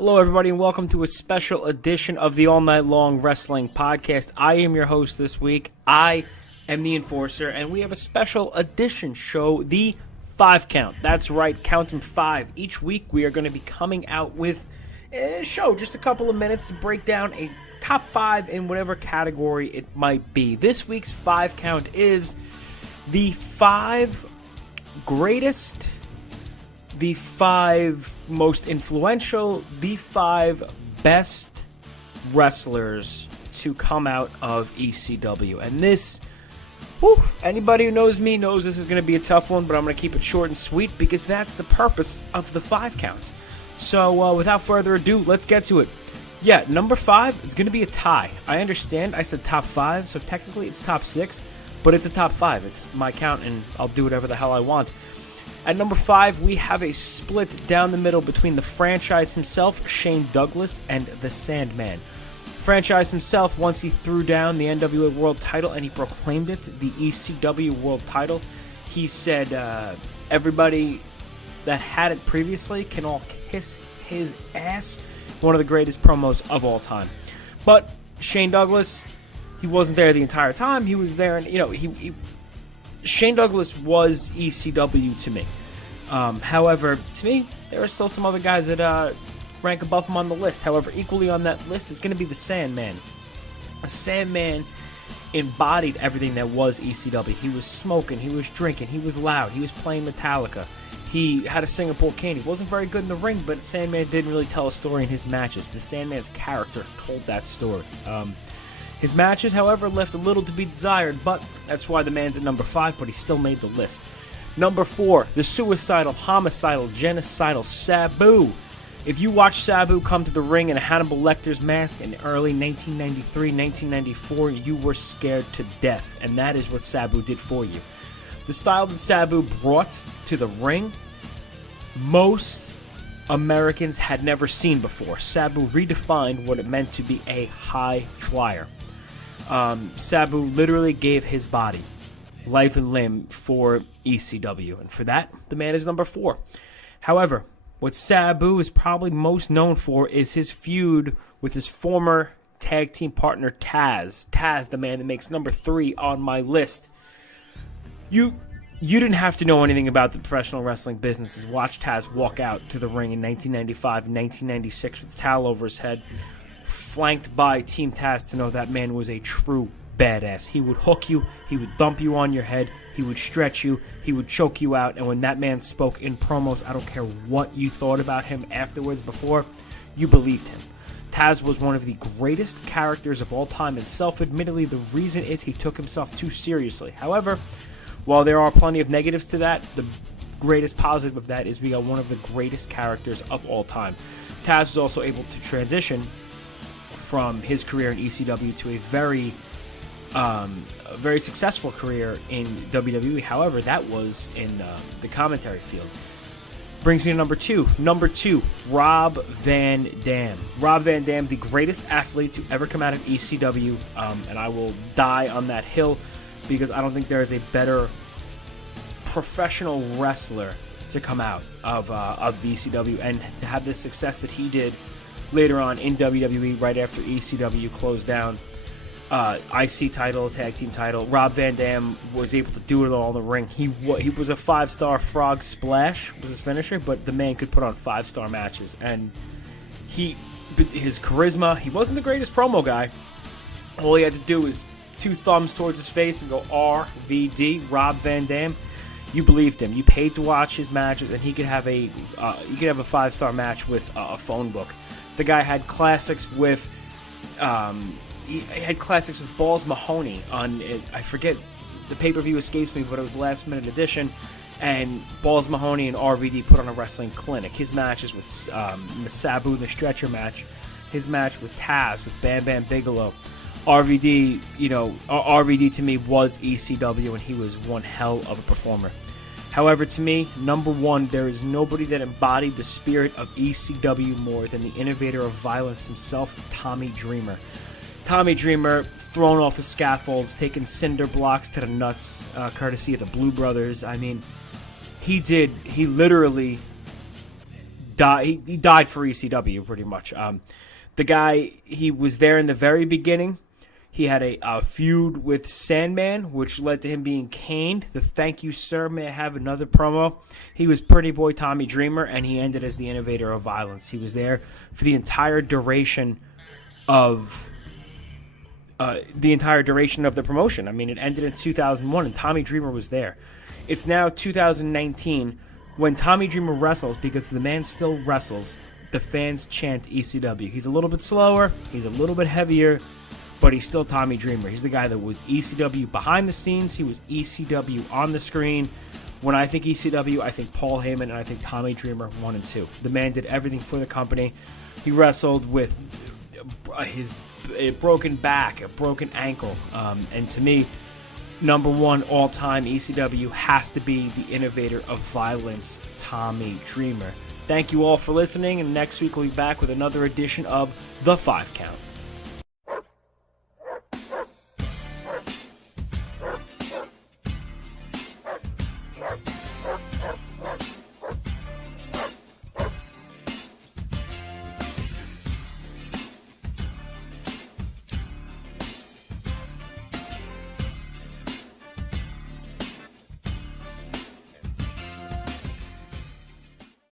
Hello, everybody, and welcome to a special edition of the All Night Long Wrestling Podcast. I am your host this week. I am the Enforcer, and we have a special edition show, the 5 Count. That's right, count them 5. Each week, we are going to be coming out with a show, just a couple of minutes to break down a top 5 in whatever category it might be. This week's 5 Count is the 5 greatest, the 5 most influential, the 5 best wrestlers to come out of ECW. And this, anybody who knows me knows this is going to be a tough one, but I'm going to keep it short and sweet because that's the purpose of the 5 count. So without further ado, let's get to it. Yeah, number 5, it's going to be a tie. I understand I said top 5, so technically it's top 6, but it's a top 5. It's my count, and I'll do whatever the hell I want. At number 5, we have a split down the middle between the franchise himself, Shane Douglas, and the Sandman. Franchise himself, once he threw down the NWA World title and he proclaimed it the ECW World title, he said everybody that had it previously can all kiss his ass. One of the greatest promos of all time. But Shane Douglas, he wasn't there the entire time. He was there, and Shane Douglas was ECW to me. However, to me, there are still some other guys that rank above him on the list. However, equally on that list is going to be the Sandman. The Sandman embodied everything that was ECW. He was smoking, he was drinking, he was loud, he was playing Metallica. He had a Singapore cane. He wasn't very good in the ring, but Sandman didn't really tell a story in his matches. The Sandman's character told that story. His matches, however, left a little to be desired, but that's why the man's at number 5, but he still made the list. Number 4, the suicidal, homicidal, genocidal Sabu. If you watch Sabu come to the ring in a Hannibal Lecter's mask in early 1993, 1994, you were scared to death, and that is what Sabu did for you. The style that Sabu brought to the ring, most Americans had never seen before. Sabu redefined what it meant to be a high flyer. Sabu literally gave his body, life and limb, for ECW, and for that, the man is number 4. However, what Sabu is probably most known for is his feud with his former tag team partner, Taz. Taz, the man that makes number 3 on my list. You didn't have to know anything about the professional wrestling business to watch Taz walk out to the ring in 1995 and 1996 with a towel over his head, flanked by Team Taz, to know that man was a true badass. He would hook you, he would bump you on your head, he would stretch you, he would choke you out, and when that man spoke in promos, I don't care what you thought about him afterwards, before, you believed him. Taz was one of the greatest characters of all time, and self-admittedly, the reason is he took himself too seriously. However, while there are plenty of negatives to that, the greatest positive of that is we got one of the greatest characters of all time. Taz was also able to transition from his career in ECW to a very successful career in WWE. However, that was in the commentary field. Brings me to number 2. Number 2, Rob Van Dam. Rob Van Dam, the greatest athlete to ever come out of ECW, and I will die on that hill because I don't think there is a better professional wrestler to come out of ECW and to have the success that he did later on in WWE right after ECW closed down. IC title, tag team title. Rob Van Dam was able to do it all in the ring. He was a 5-star frog splash was his finisher, but the man could put on 5-star matches. And his charisma, he wasn't the greatest promo guy. All he had to do was 2 thumbs towards his face and go RVD, Rob Van Dam. You believed him. You paid to watch his matches, and he could have a 5-star match with a phone book. The guy had classics with Balls Mahoney on it. I forget, the pay-per-view escapes me, but it was the last-minute edition. And Balls Mahoney and RVD put on a wrestling clinic. His matches with Sabu, the stretcher match. His match with Taz, with Bam Bam Bigelow. RVD, RVD to me was ECW, and he was one hell of a performer. However, to me, number 1, there is nobody that embodied the spirit of ECW more than the innovator of violence himself, Tommy Dreamer. Tommy Dreamer, thrown off of scaffolds, taking cinder blocks to the nuts, courtesy of the Blue Brothers. I mean, he literally He died for ECW pretty much. The guy, he was there in the very beginning. He had a feud with Sandman, which led to him being caned. The Thank You Sir, may I have another promo? He was Pretty Boy Tommy Dreamer, and he ended as the innovator of violence. He was there for the entire duration of the promotion. I mean, it ended in 2001, and Tommy Dreamer was there. It's now 2019. When Tommy Dreamer wrestles, because the man still wrestles, the fans chant ECW. He's a little bit slower, he's a little bit heavier, but he's still Tommy Dreamer. He's the guy that was ECW behind the scenes. He was ECW on the screen. When I think ECW, I think Paul Heyman, and I think Tommy Dreamer 1 and 2. The man did everything for the company. He wrestled with a broken back, a broken ankle, and to me, number one all-time ECW has to be the innovator of violence, Tommy Dreamer. Thank you all for listening, and next week we'll be back with another edition of The 5 Count.